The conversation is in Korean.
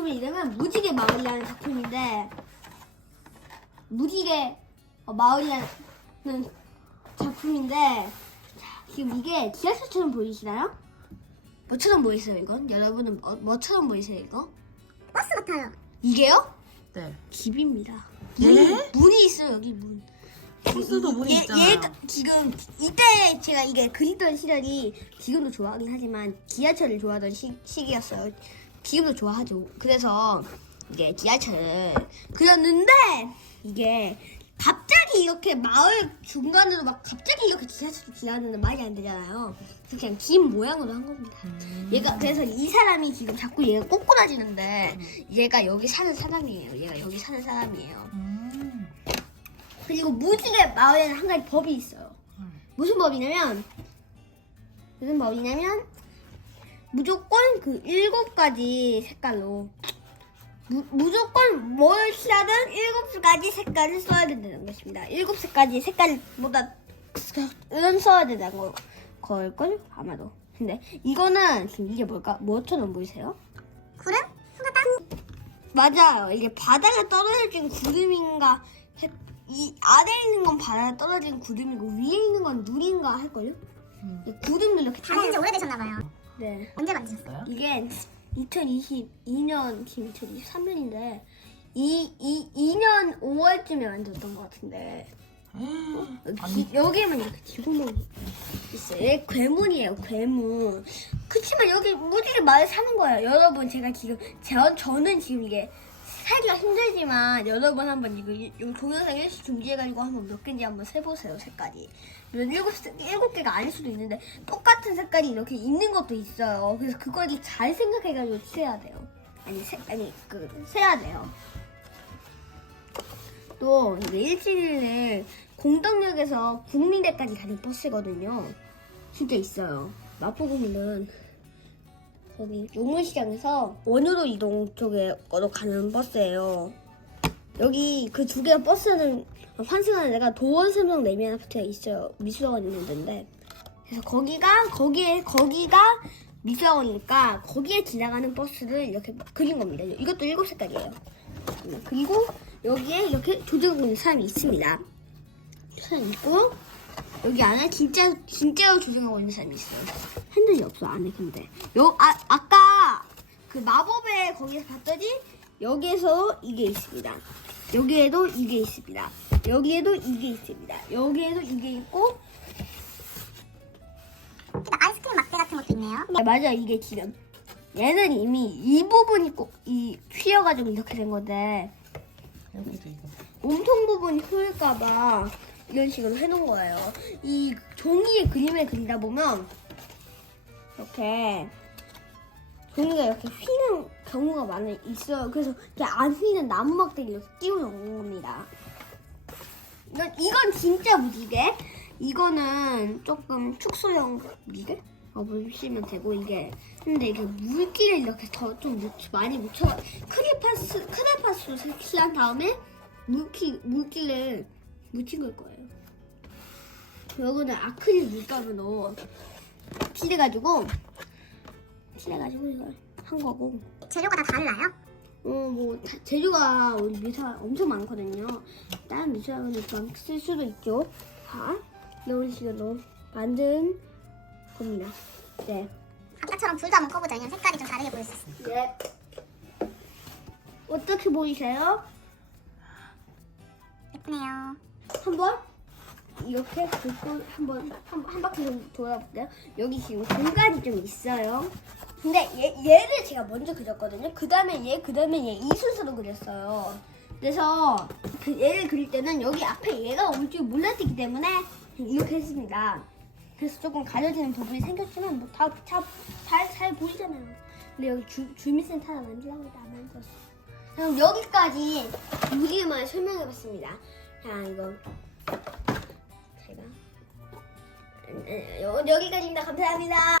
작품의 이름은 무지개 마을이라는 작품인데 무지개 어, 마을이라는 작품인데 자, 지금 이게 지하철처럼 보이시나요? 뭐처럼 보이세요 이건? 여러분은 뭐, 뭐처럼 보이세요 이거? 버스 같아요. 이게요? 네. 집입니다. 예? 문이, 문이 있어요 여기 문. 버스도 문이 얘- 있잖아요. 얘가 지금 이때 제가 이게 그리던 시절이 지금도 좋아하긴 하지만 지하철을 좋아하던 시, 시기였어요. 지금도 좋아하죠. 그래서 이게 지하철을 그렸는데 이게 갑자기 이렇게 마을 중간으로 막 갑자기 이렇게 지하철이 지나가는 말이 안 되잖아요. 그래서 그냥 긴 모양으로 한 겁니다. 음. 얘가 그래서 이 사람이 지금 자꾸 얘가 꼬꾸라지는데 얘가 여기 사는 사람이에요. 얘가 여기 사는 사람이에요. 음. 그리고 무지개 마을에는 한 가지 법이 있어요. 음. 무슨 법이냐면 무슨 법이냐면 무조건 그 일곱 가지 색깔로 무, 무조건 뭘 시하든 일곱 가지 색깔을 써야 된다는 것입니다. 일곱 가지 색깔보다 은 써야 된다는 거, 걸걸 아마도. 근데 이거는 지금 이게 뭘까? 뭐처럼 보이세요? 구름? 소나땅? 맞아요. 이게 바닥에 떨어진 구름인가 해- 이 아래에 있는 건 바닥에 떨어진 구름이고 위에 있는 건 눈인가 할걸요? 음. 이 구름도 이렇게 다니신 지 오래되셨나봐요. 네. 언제 만드셨어요? 이게 2022년 지금 2023년인데 이, 이 2년 5월쯤에 만들었던 것 같은데 여기, 여기에만 이렇게 지구멍이 있어요. 얘 괴물이에요, 괴물. 그치만 여기 무지개 마을 사는 거예요. 여러분, 제가 지금, 저, 저는 지금 이게 살기가 힘들지만, 여러분 한번 이거, 동영상 일시 준비해가지고 한번 몇 개인지 한번 세보세요, 색깔이. 물론 일곱, 색- 일곱 개가 아닐 수도 있는데, 똑같은 색깔이 이렇게 있는 것도 있어요. 그래서 그걸 잘 생각해가지고 세야 돼요. 아니, 세, 아니, 그, 세야 돼요. 또 이게 171을 공덕역에서 국민대까지 가는 버스거든요. 진짜 있어요. 마포구민은 거기 용문시장에서 원효도 이동 쪽으로 가는 버스예요. 여기 그 두 개의 버스는 환승하는 데가 도원 삼성 내면 아파트가 있어요. 미술학원 있는 데인데 그래서 거기가 거기에 거기가 미술학원이니까 거기에 지나가는 버스를 이렇게 그린 겁니다. 이것도 일곱 색깔이에요. 그리고 여기에 이렇게 조정하고 있는 사람이 있습니다. 사람이 있고 여기 안에 진짜 진짜로 조정하고 있는 사람이 있어요. 핸들이 없어 안에 근데 요 아, 아까 그 마법의 거기서 봤더니 여기에서 이게 있습니다. 여기에도 이게 있습니다. 여기에도 이게 있습니다. 여기에도 이게 있고 아이스크림 막대 같은 것도 있네요. 네, 맞아 이게 지금 얘는 이미 이 부분이 꼭이 휘어가지고 이렇게 된 건데 여기도 이거. 몸통 부분이 흐를까봐 이런 식으로 해놓은 거예요. 이 종이에 그림을 그리다 보면 이렇게 종이가 이렇게 휘는 경우가 많이 있어요. 그래서 이렇게 안 휘는 나무 막대기 이렇게 띄워놓은 겁니다. 이건, 이건 진짜 무지개. 이거는 조금 축소형 무지개? 어, 보시면 되고 이게 근데 이게 물기를 이렇게 더 좀 많이 묻혀 크레파스 크레파스로 색칠한 다음에 물기 물기를 묻힌 걸 거예요. 여기는 아크릴 물감으로 칠해가지고 칠해가지고 이걸 한 거고. 재료가 다 달라요? 어뭐 재료가 우리 미사 엄청 많거든요. 다른 미사는 좀쓸 수도 있죠. 자 이런 식으로 만든 겁니다. 네. 아까처럼 불도 한번 꺼보자. 왜냐면 색깔이 좀 다르게 보일 수 있어. 네. 어떻게 보이세요? 예쁘네요. 한번 이렇게 긁고 한번 한, 한 바퀴 좀 돌아볼게요. 여기 지금 공간이 좀 있어요. 근데 얘, 얘를 제가 먼저 그렸거든요. 그 다음에 얘, 그 다음에 얘 이 순서로 그렸어요. 그래서 그 얘를 그릴 때는 여기 앞에 얘가 엄청 몰라지기 때문에 이렇게 했습니다. 그래서 조금 가려지는 부분이 생겼지만 뭐다잘잘 보이잖아요. 근데 여기 주, 주민센터 하나 만들라고 해도 안 만들었어. 그럼 여기까지 무기만 설명해봤습니다. 자 이거 여기까지입니다. 감사합니다.